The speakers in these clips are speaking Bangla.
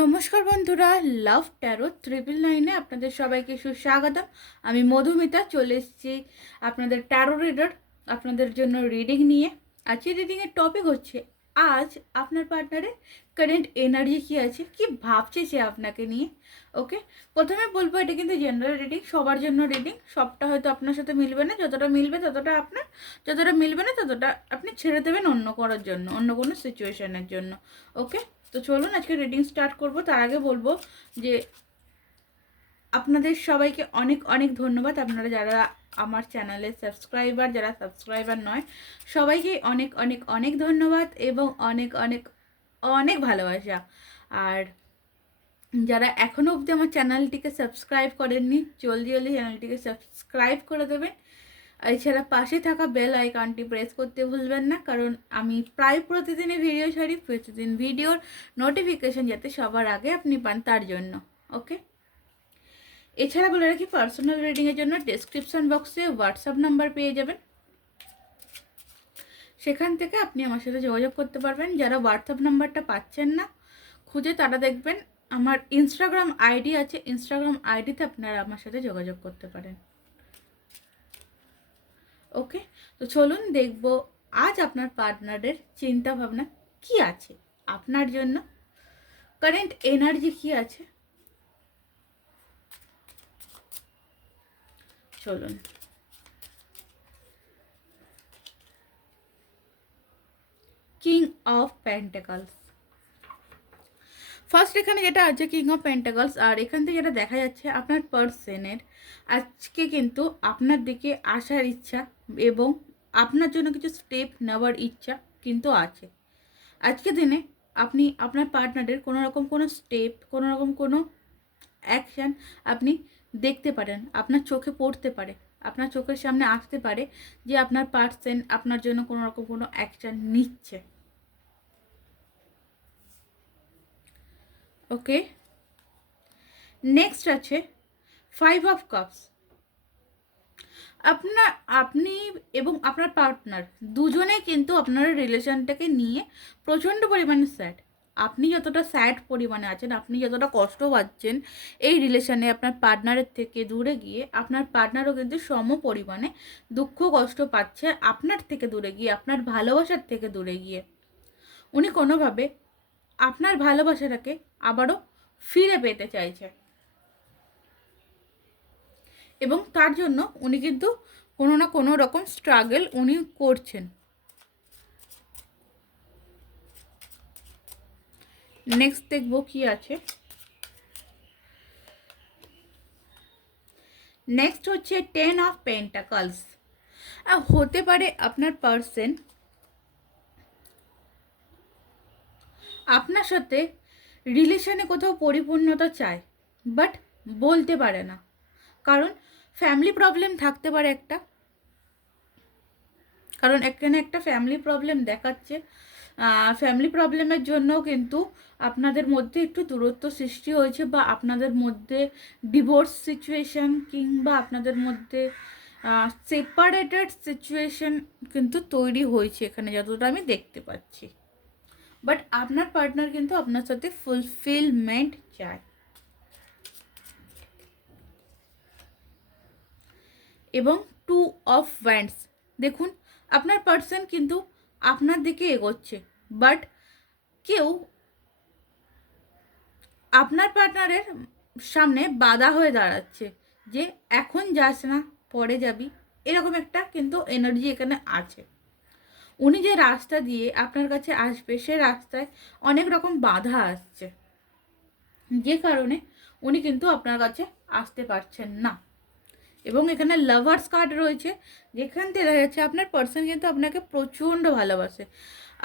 নমস্কার বন্ধুরা, লাভ ট্যারো ট্রিপল নাইনে আপনাদের সবাইকে সুস্বাগতম। আমি মধুমিতা, চলে এসেছি আপনাদের ট্যারো রিডার, আপনাদের জন্য রিডিং নিয়ে। আজকে রিডিংয়ের টপিক হচ্ছে, আজ আপনার পার্টনারের কারেন্ট এনার্জি কী আছে, কি ভাবছে সে আপনাকে নিয়ে? ওকে প্রথমে বলব, এটা কিন্তু জেনারেল রিডিং সবার জন্য রিডিং সবটা হয়তো আপনার সাথে মিলবে না। যতটা মিলবে ততটা আপনার, যতটা মিলবে না ততটা আপনি ছেড়ে দেবেন অন্য করার জন্য, অন্য কোনো সিচুয়েশানের জন্য। ওকে তো চলুন আজকে রিডিং স্টার্ট করব। তার আগে বলব যে আপনাদের সবাইকে অনেক অনেক ধন্যবাদ। আপনারা যারা আমার চ্যানেলে সাবস্ক্রাইবার যারা সাবস্ক্রাইবার নয়, সবাইকে অনেক অনেক অনেক ধন্যবাদ এবং অনেক অনেক অনেক ভালোবাসা। আর যারা এখনও অবধি আমার চ্যানেলটিকে সাবস্ক্রাইব করেননি, জলদি জলদি চ্যানেলটিকে সাবস্ক্রাইব করে দেবেন। এছাড়া পাশে থাকা বেল আইকনটি প্রেস করতে ভুলবেন না, কারণ আমি প্রায় প্রতিদিনই ভিডিও ছাড়ি, প্রতিদিন ভিডিওর নোটিফিকেশন যাতে সবার আগে আপনি পান তার জন্য ওকে এছাড়া বলে রাখি পার্সোনাল রিডিংয়ের জন্য ডেসক্রিপশন বক্সে হোয়াটসঅ্যাপ নাম্বার পেয়ে যাবেন। সেখান থেকে আপনি আমার সাথে যোগাযোগ করতে পারবেন। যারা হোয়াটসঅ্যাপ নাম্বারটা পাচ্ছেন না, খুঁজে তারা দেখবেন। আমার ইনস্টাগ্রাম আইডি আছে ইনস্টাগ্রাম আইডিতে আপনারা আমার সাথে যোগাযোগ করতে পারেন। ওকে তো চলুন দেখব আজ আপনার পার্টনারের চিন্তা ভাবনা কি আছে? আপনার জন্য কারেন্ট এনার্জি কি আছে? চলুন। কিং অফ প্যান্টাকলস ফার্স্ট এখানে যেটা আছে কিং অফ পেন্টাগলস আর এখান থেকে যেটা দেখা যাচ্ছে, আপনার পার্সনের আজকে কিন্তু আপনার দিকে আসার ইচ্ছা এবং আপনার জন্য কিছু স্টেপ নেওয়ার ইচ্ছা কিন্তু আছে। আজকে দিনে আপনি, আপনার পার্টনারের কোনো রকম কোনো স্টেপ কোনো রকম কোনো অ্যাকশান আপনি দেখতে পারেন, আপনার চোখে পড়তে পারে, আপনার চোখের সামনে আসতে পারে যে আপনার পার্সেন আপনার জন্য কোনো রকম কোনো অ্যাকশান নিচ্ছে। ওকে? নেক্সট আছে ফাইভ অফ কাপস আপনার, আপনি এবং আপনার পার্টনার দুজনেই কিন্তু আপনার রিলেশনটাকে নিয়ে প্রচণ্ড পরিমাণে স্যাড আপনি যতটা স্যাড পরিমাণে আছেন, আপনি যতটা কষ্ট পাচ্ছেন এই রিলেশনে আপনার পার্টনারের থেকে দূরে গিয়ে, আপনার পার্টনারও কিন্তু সম পরিমাণে দুঃখ, কষ্ট পাচ্ছে আপনার থেকে দূরে গিয়ে, আপনার ভালোবাসার থেকে দূরে গিয়ে। উনি কোনোভাবে আপনার ভালোবাসাটাকে আবারও ফিরে পেতে চাইছে। এবং তার জন্য উনি কিন্তু কোনো না কোনো রকম স্ট্রাগল উনি করছেন। নেক্সট দেখব কি আছে। নেক্সট হচ্ছে টেন অফ পেন্টাকলস হতে পারে আপনার পার্সন আপনার সাথে রিলেশনে কোথাও পরিপূর্ণতা চায় বাট বলতে পারে না। কারণ ফ্যামিলি প্রবলেম থাকতে পারে একটা। কারণ এখানে একটা ফ্যামিলি প্রবলেম দেখাচ্ছে। ফ্যামিলি প্রবলেমের জন্য কিন্তু আপনাদের মধ্যে একটু দূরত্ব সৃষ্টি হয়েছে বা আপনাদের মধ্যে ডিভোর্স সিচুয়েশন কিংবা আপনাদের মধ্যে সেপারেটেড সিচুয়েশান কিন্তু তৈরি হয়েছে এখানে, যতটা আমি দেখতে পাচ্ছি। বাট আপনার পার্টনার কিন্তু আপনার সাথে ফুলফিলমেন্ট চায়। এবং টু অফ ওয়ান্ডস দেখুন, আপনার পার্সন কিন্তু আপনার দিকে এগোচ্ছে। বাট কেউ আপনার পার্টনারের সামনে বাধা হয়ে দাঁড়াচ্ছে যে, এখন যাস না, পরে যাবি। এরকম একটা কিন্তু এনার্জি এখানে আছে। উনি যে রাস্তা দিয়ে আপনার কাছে আসবে, সে রাস্তায় অনেক রকম বাধা আসছে। যে কারণে উনি কিন্তু আপনার কাছে আসতে পারছেন না। এবং এখানে লাভার্স কার্ড রয়েছে, যেখান থেকে দেখা যাচ্ছে আপনার পার্সন কিন্তু আপনাকে প্রচণ্ড ভালোবাসে।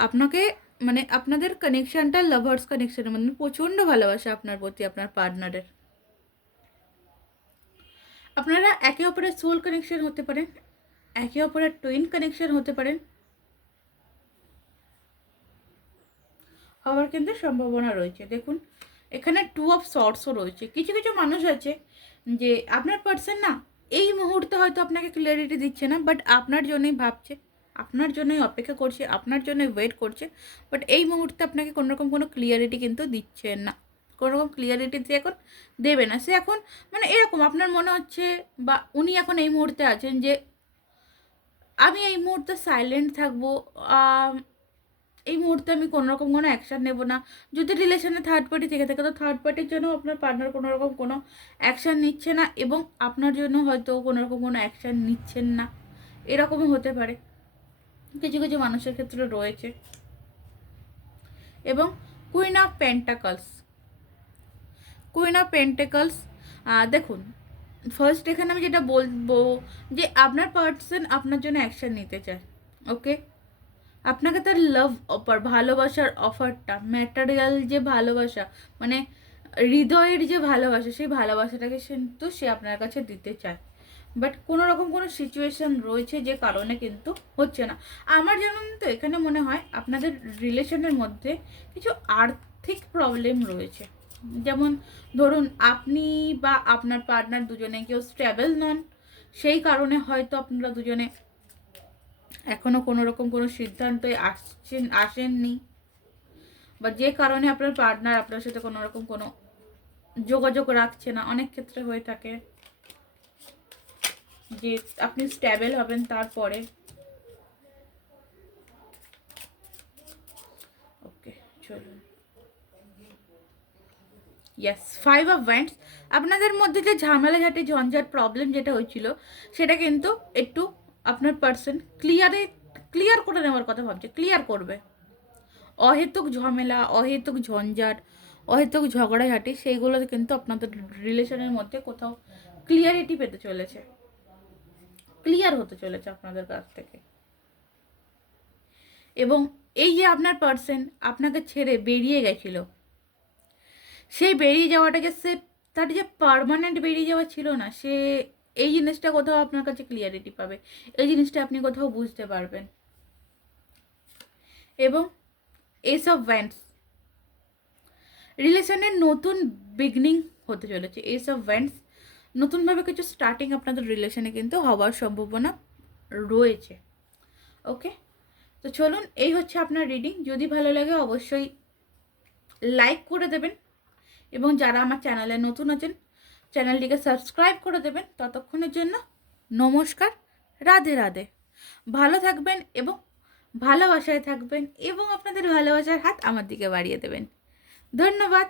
আপনাকে মানে আপনাদের কানেকশানটা লাভার্স কানেকশানের মানে প্রচণ্ড ভালোবাসে আপনার প্রতি আপনার পার্টনারের আপনারা একে অপরের সোল কানেকশন হতে পারেন, একে অপরের টুইন কানেকশন হতে পারেন হওয়ার কিন্তু সম্ভাবনা রয়েছে। দেখুন, এখানে টু অফ শর্টসও রয়েছে। কিছু কিছু মানুষ আছে যে, আপনার পার্সন না, এই মুহূর্তে হয়তো আপনাকে ক্লিয়ারিটি দিচ্ছে না বাট আপনার জন্যই ভাবছে, আপনার জন্যই অপেক্ষা করছে, আপনার জন্যই ওয়েট করছে বাট এই মুহূর্তে আপনাকে কোনো রকম কোনো ক্লিয়ারিটি কিন্তু দিচ্ছে না। কোনো রকম ক্লিয়ারিটি সে এখন দেবে না। সে এখন মানে এরকম আপনার মনে হচ্ছে বা উনি এখন এই মুহূর্তে আছেন যে, আমি এই মুহূর্তে সাইলেন্ট থাকব এই মুহূর্তে আমি কোনো রকম কোনো অ্যাকশান নেব না। যদি রিলেশনে থার্ড পার্টি থেকে থাকে, তো থার্ড পার্টির জন্য আপনার পার্টনার কোনো রকম কোনো অ্যাকশান নিচ্ছে না এবং আপনার জন্য হয়তো কোনো রকম কোনো অ্যাকশান নিচ্ছেন না। এরকমও হতে পারে। কিছু কিছু মানুষের ক্ষেত্রে রয়েছে। এবং queen of pentacles queen of pentacles দেখুন ফার্স্ট এখানে আমি যেটা বলব যে আপনার পার্সন আপনার জন্য অ্যাকশন নিতে চায় ওকে আপনাকে তার লাভ অফার ভালোবাসার অফারটা ম্যাটারিয়াল যে ভালোবাসা মানে হৃদয়ের যে ভালোবাসা, সেই ভালোবাসাটাকে কিন্তু সে আপনার কাছে দিতে চায়। বাট কোনো রকম কোনো সিচুয়েশন রয়েছে যে কারণে কিন্তু হচ্ছে না। আমার যেমন তো এখানে মনে হয়, আপনাদের রিলেশনের মধ্যে কিছু আর্থিক প্রবলেম রয়েছে। যেমন ধরুন, আপনি বা আপনার পার্টনার দুজনে কেউ স্টেবল নন, সেই কারণে হয়তো আপনারা দুজনে এখনও কোনো রকম কোনো সিদ্ধান্তে আসছেন, আসেননি। বা যে কারণে আপনার পার্টনার আপনার সাথে কোনো রকম কোনো যোগাযোগ রাখছে না, অনেক ক্ষেত্রে হয়ে থাকে যে আপনি স্ট্যাবেল হবেন তারপরে। ওকে চলুন। ইয়েস ফাইভ অফ ওয়ান্ডস আপনাদের মধ্যে যে ঝামেলাঝাটি ঝঞ্ঝাট প্রবলেম যেটা হয়েছিল, সেটা কিন্তু একটু আপনার পার্সন ক্লিয়ারে ক্লিয়ার করে নেওয়ার কথা ভাবছে ক্লিয়ার করবে। অহেতুক ঝামেলা, অহেতুক ঝঞ্ঝাট, অহেতুক ঝগড়াঝাটি, সেইগুলো কিন্তু আপনাদের রিলেশনের মধ্যে কোথাও ক্লিয়ারিটি পেতে চলেছে। ক্লিয়ার হতে চলেছে আপনাদের কাছ থেকে। এবং এই যে আপনার পার্সন আপনাকে ছেড়ে বেরিয়ে গেছিল সেই বেরিয়ে যাওয়াটা যে সে, তার যে পারমানেন্ট বেরিয়ে যাওয়া ছিল না, সে এই জিনিসটা কোথাও আপনার কাছে ক্লিয়ারিটি পাবে। এই জিনিসটা আপনি কোথাও বুঝতে পারবেন। এবং এসব ভ্যান্স রিলেশনের নতুন বিগনিং হতে চলেছে। এইসব ভ্যান্স নতুনভাবে কিছু স্টার্টিং আপনাদের রিলেশনে কিন্তু হওয়ার সম্ভাবনা রয়েছে। ওকে তো চলুন, এই হচ্ছে আপনার রিডিং যদি ভালো লাগে অবশ্যই লাইক করে দেবেন। এবং যারা আমার চ্যানেলে নতুন আছেন চ্যানেলটিকে সাবস্ক্রাইব করে দেবেন। ততক্ষণের জন্য নমস্কার, রাধে রাধে। ভালো থাকবেন এবং ভালোবাসায় থাকবেন এবং আপনাদের ভালোবাসার হাত আমার দিকে বাড়িয়ে দেবেন। ধন্যবাদ।